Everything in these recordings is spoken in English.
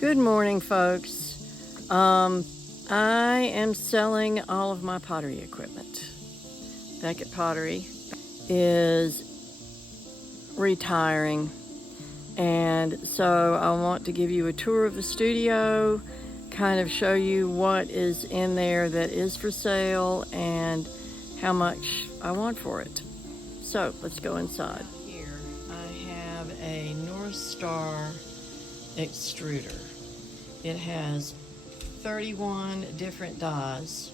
Good morning, folks. I am selling all of my pottery equipment. Beckett Pottery is retiring, and so I want to give you a tour of the studio, kind of show you what is in there that is for sale and how much I want for it. So let's go inside. Here I have a Northstar extruder. It has 31 different dies.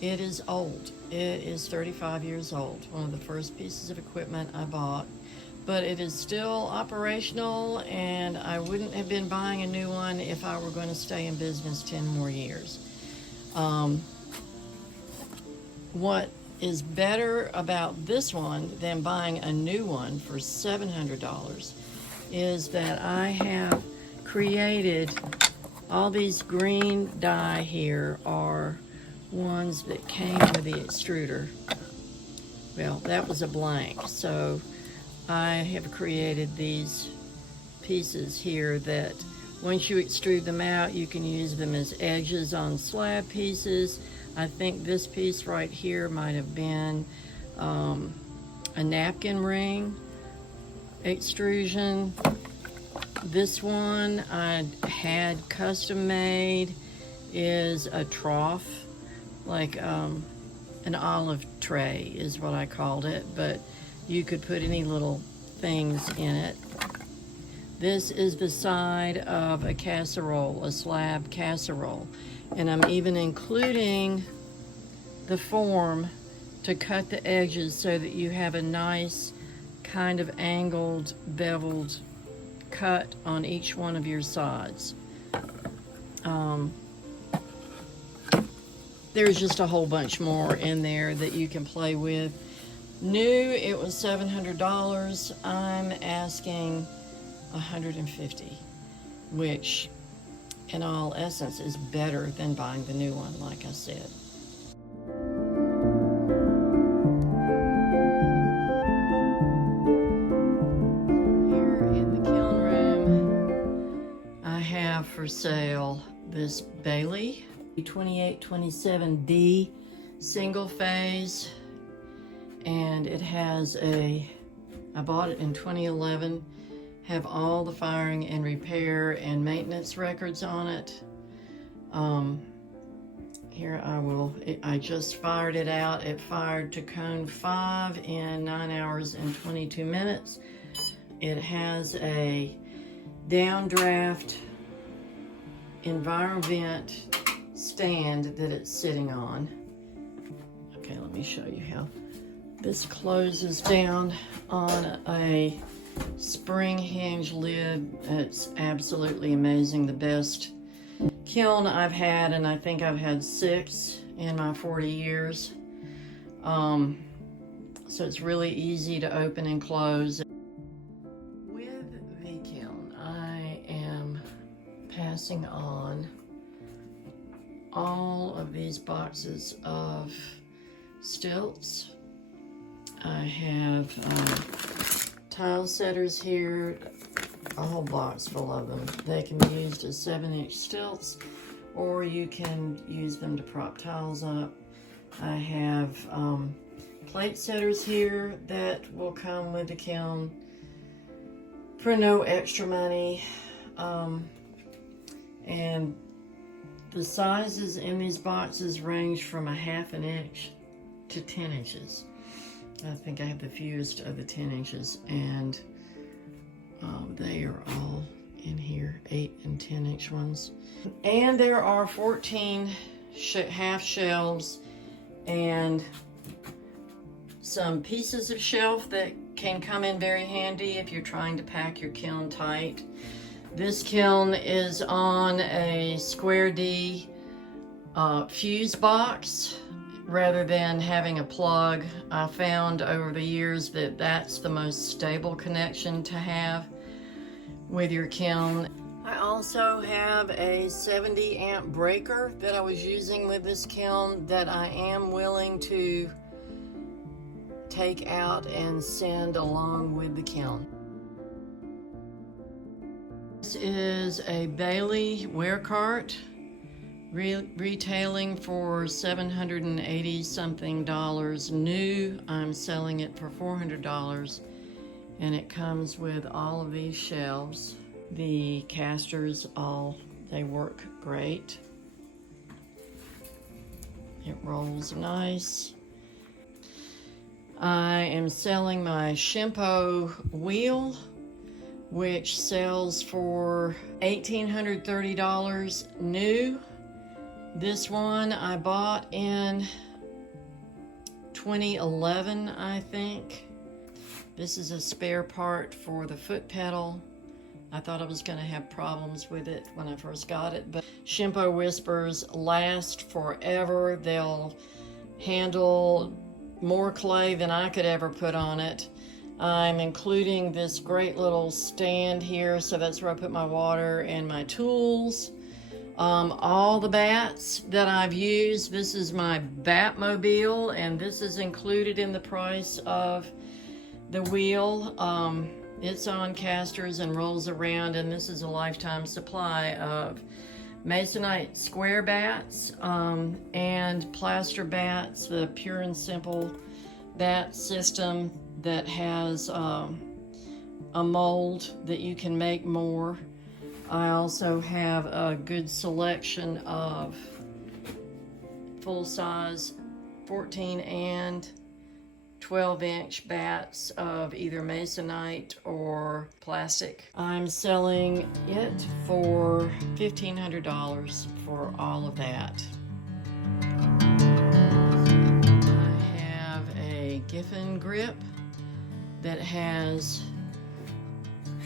It is old. It is 35 years old. One of the first pieces of equipment I bought, but it is still operational, and I wouldn't have been buying a new one if I were going to stay in business 10 more years. What is better about this one than buying a new one for $700 is that I have created all these green die. Here are ones that came with the extruder. Well, that was a blank, so I have created these pieces here that once you extrude them out, you can use them as edges on slab pieces. I think this piece right here might have been a napkin ring extrusion. This one I had custom made is a trough, like an olive tray is what I called it, but you could put any little things in it. This is the side of a casserole, a slab casserole, and I'm even including the form to cut the edges so that you have a nice kind of angled, beveled cut on each one of your sides. There's just a whole bunch more in there that you can play with. New, it was $700. I'm asking $150, which in all essence is better than buying the new one, like I said. For sale this Bailey 2827D single phase, and it has I bought it in 2011, have all the firing and repair and maintenance records on it. Here I just fired it out. It fired to cone 5 in 9 hours and 22 minutes. It has a downdraft EnviroVent stand that it's sitting on. Okay, let me show you how this closes down on a spring hinge lid. It's absolutely amazing. The best kiln I've had, and I think I've had 6 in my 40 years. So it's really easy to open and close. Passing on all of these boxes of stilts. I have tile setters here, a whole box full of them. They can be used as 7-inch stilts, or you can use them to prop tiles up. I have plate setters here that will come with the kiln for no extra money. And the sizes in these boxes range from a 1/2 inch to 10 inches. I think I have the fewest of the 10 inches, and they are all in here, 8 and 10 inch ones. And there are 14 half shelves and some pieces of shelf that can come in very handy if you're trying to pack your kiln tight. This kiln is on a square D fuse box rather than having a plug. I found over the years that that's the most stable connection to have with your kiln. I also have a 70 amp breaker that I was using with this kiln that I am willing to take out and send along with the kiln. This is a Bailey wear cart, retailing for $780 something. New, I'm selling it for $400, and it comes with all of these shelves. The casters, they work great. It rolls nice. I am selling my Shimpo wheel, which sells for $1,830 new. This one I bought in 2011, I think. This is a spare part for the foot pedal. I thought I was going to have problems with it when I first got it, but Shimpo whispers last forever. They'll handle more clay than I could ever put on it. I'm including this great little stand here, so that's where I put my water and my tools. All the bats that I've used, this is my Batmobile, and this is included in the price of the wheel. It's on casters and rolls around, and this is a lifetime supply of Masonite square bats and plaster bats, the pure and simple bat system that has a mold that you can make more. I also have a good selection of full-size 14 and 12-inch bats of either Masonite or plastic. I'm selling it for $1,500 for all of that. I have a Giffen grip that has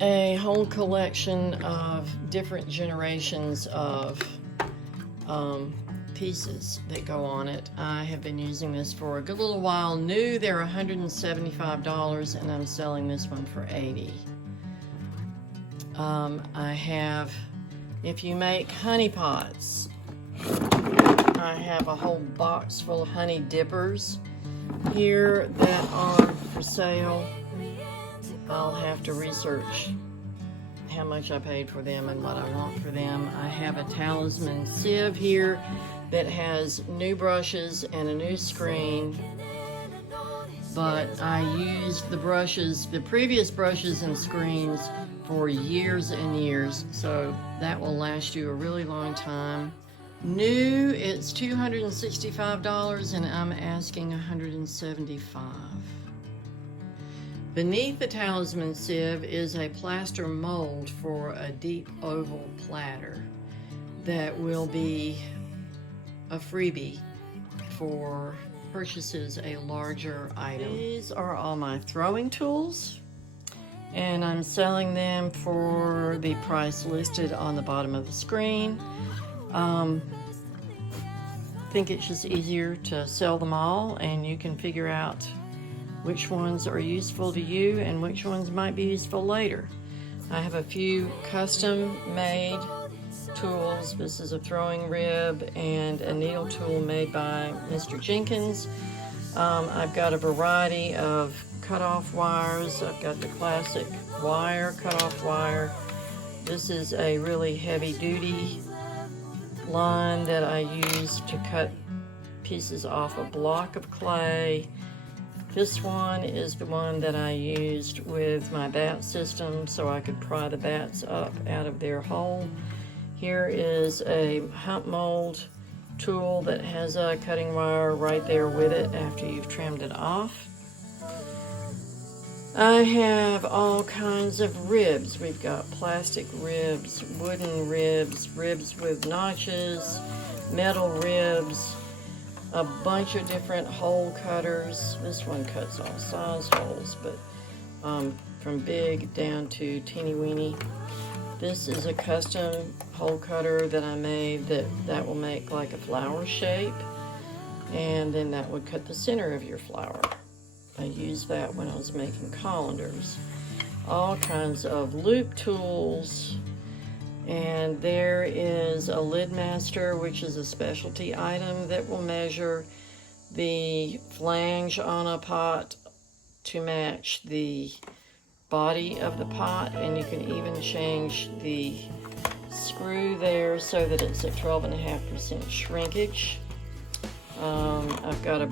a whole collection of different generations of pieces that go on it. I have been using this for a good little while. New, they're $175, and I'm selling this one for $80. I have, if you make honey pots, I have a whole box full of honey dippers here that are for sale. I'll have to research how much I paid for them and what I want for them. I have a Talisman sieve here that has new brushes and a new screen, but I used the previous brushes and screens for years and years, so that will last you a really long time. New, it's $265, and I'm asking $175. Beneath the Talisman sieve is a plaster mold for a deep oval platter that will be a freebie for purchases a larger item. These are all my throwing tools, and I'm selling them for the price listed on the bottom of the screen. I think it's just easier to sell them all, and you can figure out which ones are useful to you and which ones might be useful later. I have a few custom-made tools. This is a throwing rib and a needle tool made by Mr. Jenkins. I've got a variety of cutoff wires. I've got the classic wire, cutoff wire. This is a really heavy-duty line that I use to cut pieces off a block of clay. This one is the one that I used with my bat system so I could pry the bats up out of their hole. Here is a hump mold tool that has a cutting wire right there with it after you've trimmed it off. I have all kinds of ribs. We've got plastic ribs, wooden ribs, ribs with notches, metal ribs, a bunch of different hole cutters. This one cuts all size holes, but from big down to teeny weeny. This is a custom hole cutter that I made that will make like a flower shape, and then that would cut the center of your flower. I used that when I was making colanders. All kinds of loop tools, and there is a lid master, which is a specialty item that will measure the flange on a pot to match the body of the pot, and you can even change the screw there so that it's at 12.5% shrinkage. I've got a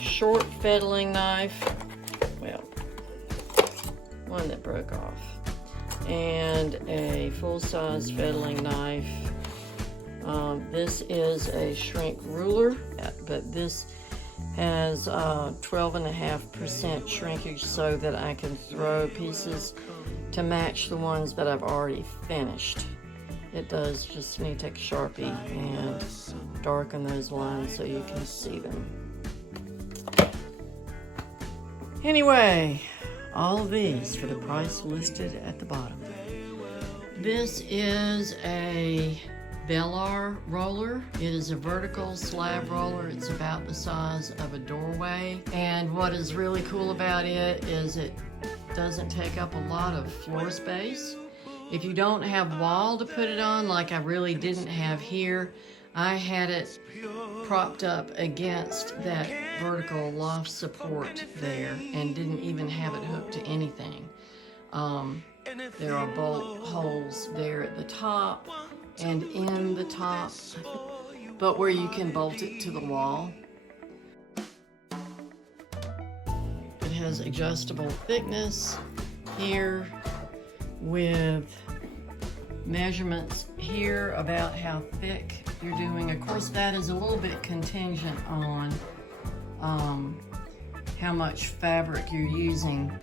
short fettling knife, well, one that broke off, and a full-size fettling knife. This is a shrink ruler, but this has 12.5% shrinkage so that I can throw pieces to match the ones that I've already finished. It does just need to take a Sharpie and darken those lines so you can see them. Anyway, all of these for the price listed at the bottom. This is a Bellar roller. It is a vertical slab roller. It's about the size of a doorway. And what is really cool about it is it doesn't take up a lot of floor space. If you don't have wall to put it on, like I really didn't have here, I had it propped up against that vertical loft support there and didn't even have it hooked to anything. There are bolt holes there at the top and in the top, but where you can bolt it to the wall. It has adjustable thickness here with measurements here about how thick you're doing. Of course, that is a little bit contingent on how much fabric you're using.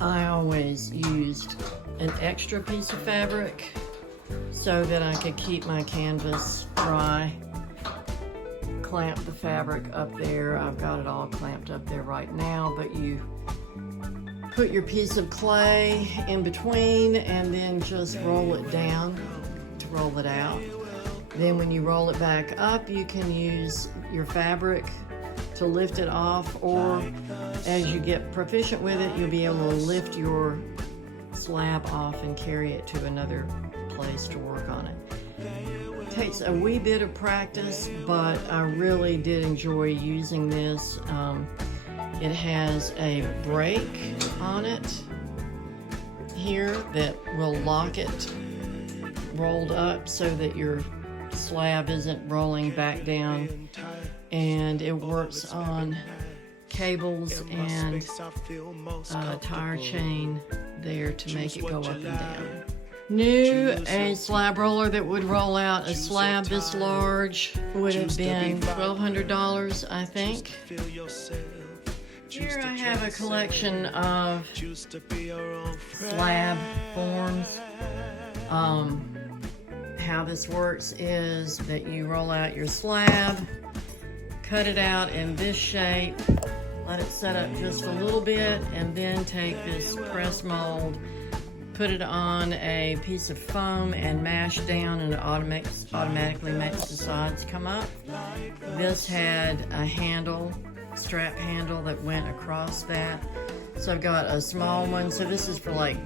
I always used an extra piece of fabric so that I could keep my canvas dry. Clamp the fabric up there. I've got it all clamped up there right now, but you put your piece of clay in between and then just roll it down to roll it out. Then when you roll it back up, you can use your fabric to lift it off, or as you get proficient with it, you'll be able to lift your slab off and carry it to another place to work on it. It takes a wee bit of practice, but I really did enjoy using this. It has a brake on it here that will lock it rolled up so that your slab isn't rolling back down, and it works on cables and tire chain there to make it go up and down. New, a slab roller that would roll out a slab this large would have been $1,200, I think. Here I have a collection of slab forms. How this works is that you roll out your slab, cut it out in this shape, let it set up just a little bit, and then take this press mold, put it on a piece of foam and mash down, and it automatically makes the sides come up. This had a handle, strap handle that went across that. So I've got a small one. So this is for like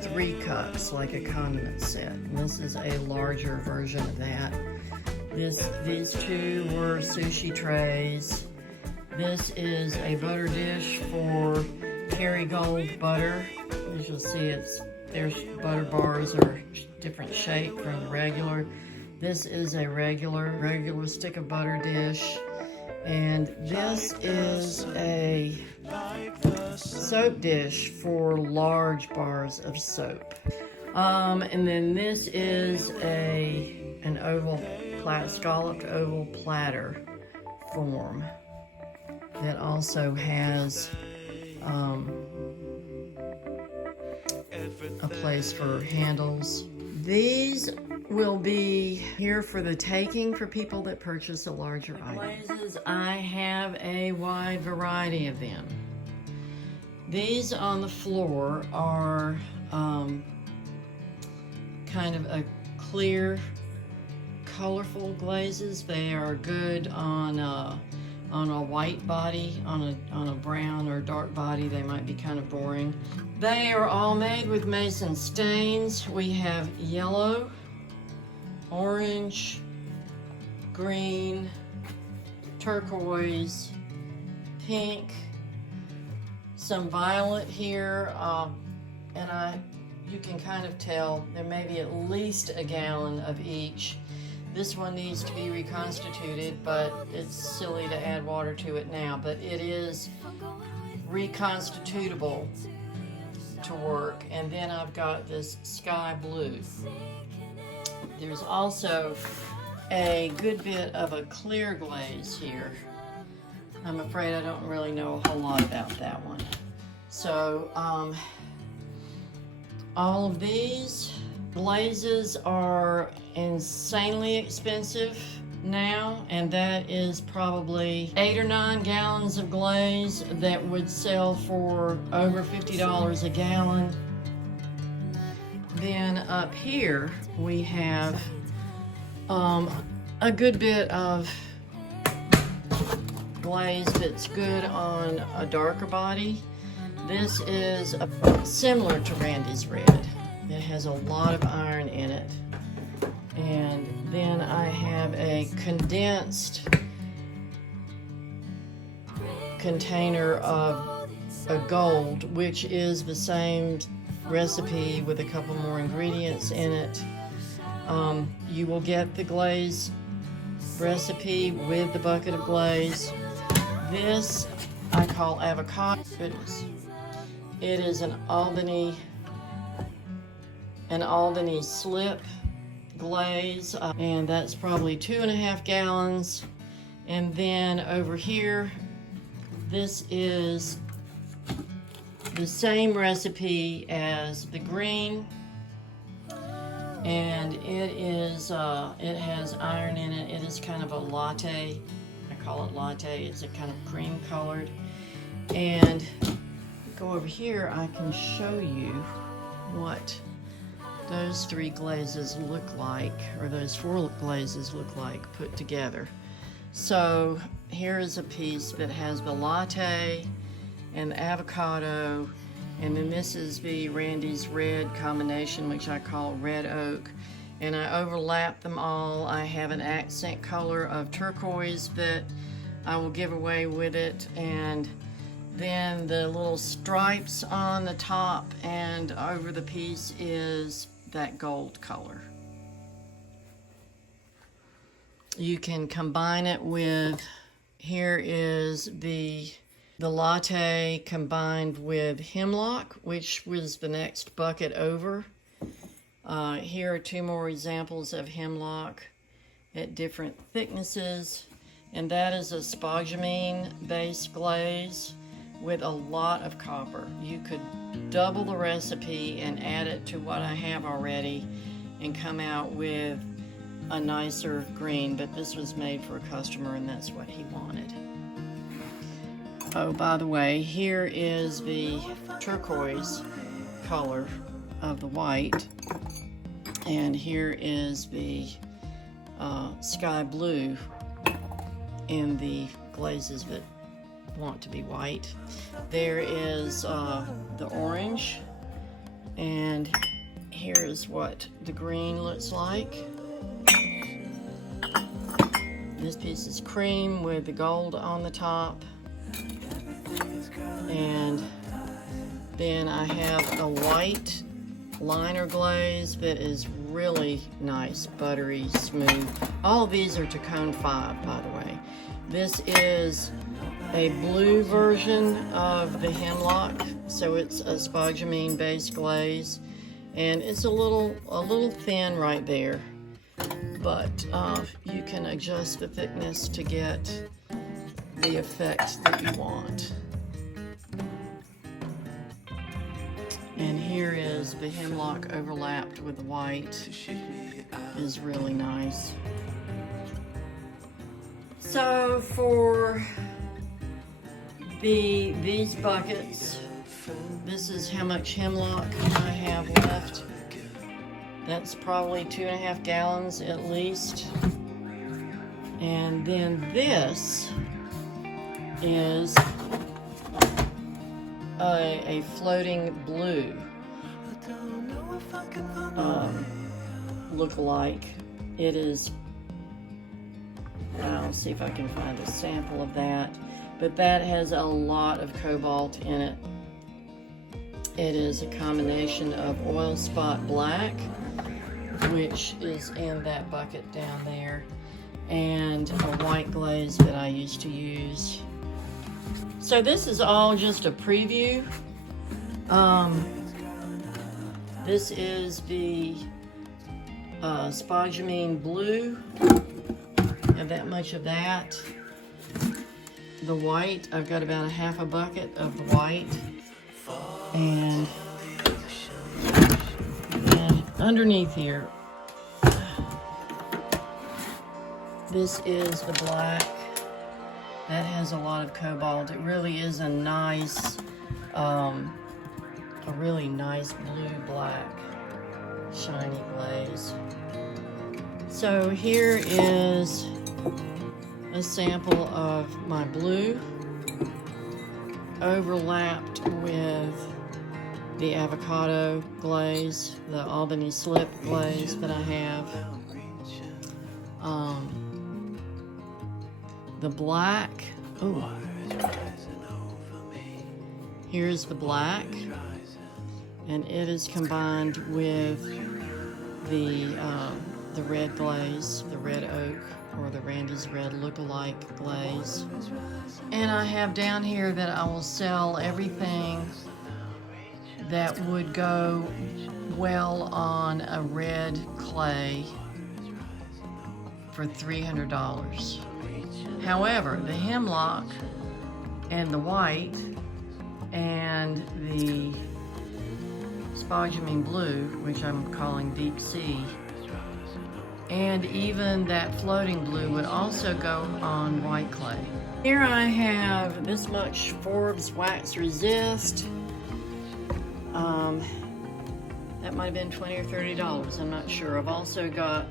3 cups, like a condiment set. And this is a larger version of that. These two were sushi trays. This is a butter dish for Kerrygold butter. As you'll see, there's butter bars are different shape from the regular. This is a regular stick of butter dish. And this is a soap dish for large bars of soap. And then this is an oval scalloped oval platter form that also has a place for handles. These will be here for the taking for people that purchase a larger item. Glazes, I have a wide variety of them. These on the floor are kind of a clear, colorful glazes. They are good on a white body. On a brown or dark body, they might be kind of boring. They are all made with Mason stains. We have yellow, orange, green, turquoise, pink, some violet here. and you can kind of tell there may be at least a gallon of each. This one needs to be reconstituted, but it's silly to add water to it now, but it is reconstitutable to work. And then I've got this sky blue. There's also a good bit of a clear glaze here. I'm afraid I don't really know a whole lot about that one. So all of these glazes are insanely expensive now, and that is probably 8 or 9 gallons of glaze that would sell for over $50 a gallon. Then up here we have a good bit of glaze that's good on a darker body. This is similar to Randy's Red. It has a lot of iron in it. And then I have a condensed container of a gold, which is the same recipe with a couple more ingredients in it. You will get the glaze recipe with the bucket of glaze. This I call avocado. Goodness. It is an Albany slip glaze, and that's probably 2.5 gallons. And then over here, this is the same recipe as the green, and it has iron in it. It is kind of a latte. I call it latte. It's a kind of cream colored. And go over here, I can show you what those 3 glazes look like, or those 4 glazes look like put together. So here is a piece that has the latte and the avocado, and then this is the Randy's Red combination, which I call red oak, and I overlap them all. I have an accent color of turquoise that I will give away with it, and then the little stripes on the top and over the piece is that gold color. You can combine it with, here is the latte combined with hemlock, which was the next bucket over. Here are 2 more examples of hemlock at different thicknesses, and that is a spodumene base glaze with a lot of copper. You could double the recipe and add it to what I have already and come out with a nicer green, but this was made for a customer and that's what he wanted. Oh, by the way, here is the turquoise color of the white, and here is the sky blue in the glazes that want to be white. There is the orange, and here is what the green looks like. This piece is cream with the gold on the top, and then I have a white liner glaze that is really nice, buttery, smooth. All of these are to cone 5, by the way. This is a blue version of the hemlock, so it's a spodumene base glaze, and it's a little thin right there, but you can adjust the thickness to get the effect that you want. And here is the hemlock overlapped with the white. Is really nice. So for these buckets, this is how much hemlock I have left. That's probably 2.5 gallons at least. And then this is a floating blue look-alike. It is, I'll see if I can find a sample of that, but that has a lot of cobalt in it. It is a combination of oil spot black, which is in that bucket down there, and a white glaze that I used to use. So this is all just a preview. This is the spodumene blue, and that much of that. The white, I've got about a half a bucket of the white, and underneath here, this is the black. That has a lot of cobalt. It really is a nice, a really nice blue-black shiny glaze. So here is a sample of my blue overlapped with the avocado glaze, the Albany slip glaze that I have. The black, here's the black, and it is combined with the red glaze, the red oak, or the Randy's Red look-alike glaze. And I have down here that I will sell everything that would go well on a red clay for $300. However, the hemlock and the white and the spodumene blue, which I'm calling deep sea, and even that floating blue would also go on white clay. Here I have this much Forbes wax resist. That might have been $20 or $30, I'm not sure. I've also got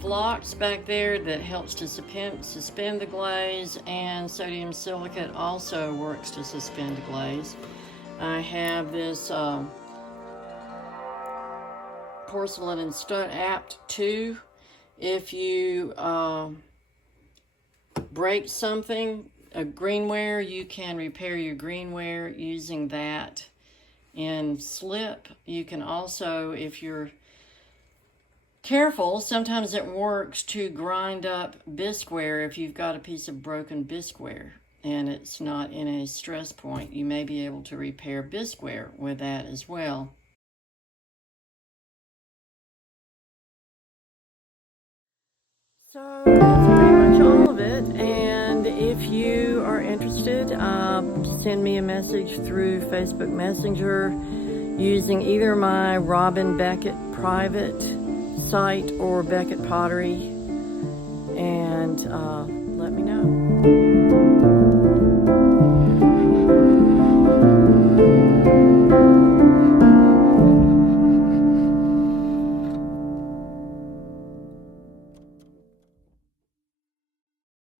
flocks back there that helps to suspend the glaze, and sodium silicate also works to suspend the glaze. I have this porcelain and stud apt 2. If you break something, a greenware, you can repair your greenware using that. In slip, you can also, if you're careful, sometimes it works to grind up bisqueware if you've got a piece of broken bisqueware and it's not in a stress point. You may be able to repair bisqueware with that as well. So that's pretty much all of it, and if you are interested, send me a message through Facebook Messenger using either my Robin Beckett private site or Beckett Pottery, and let me know.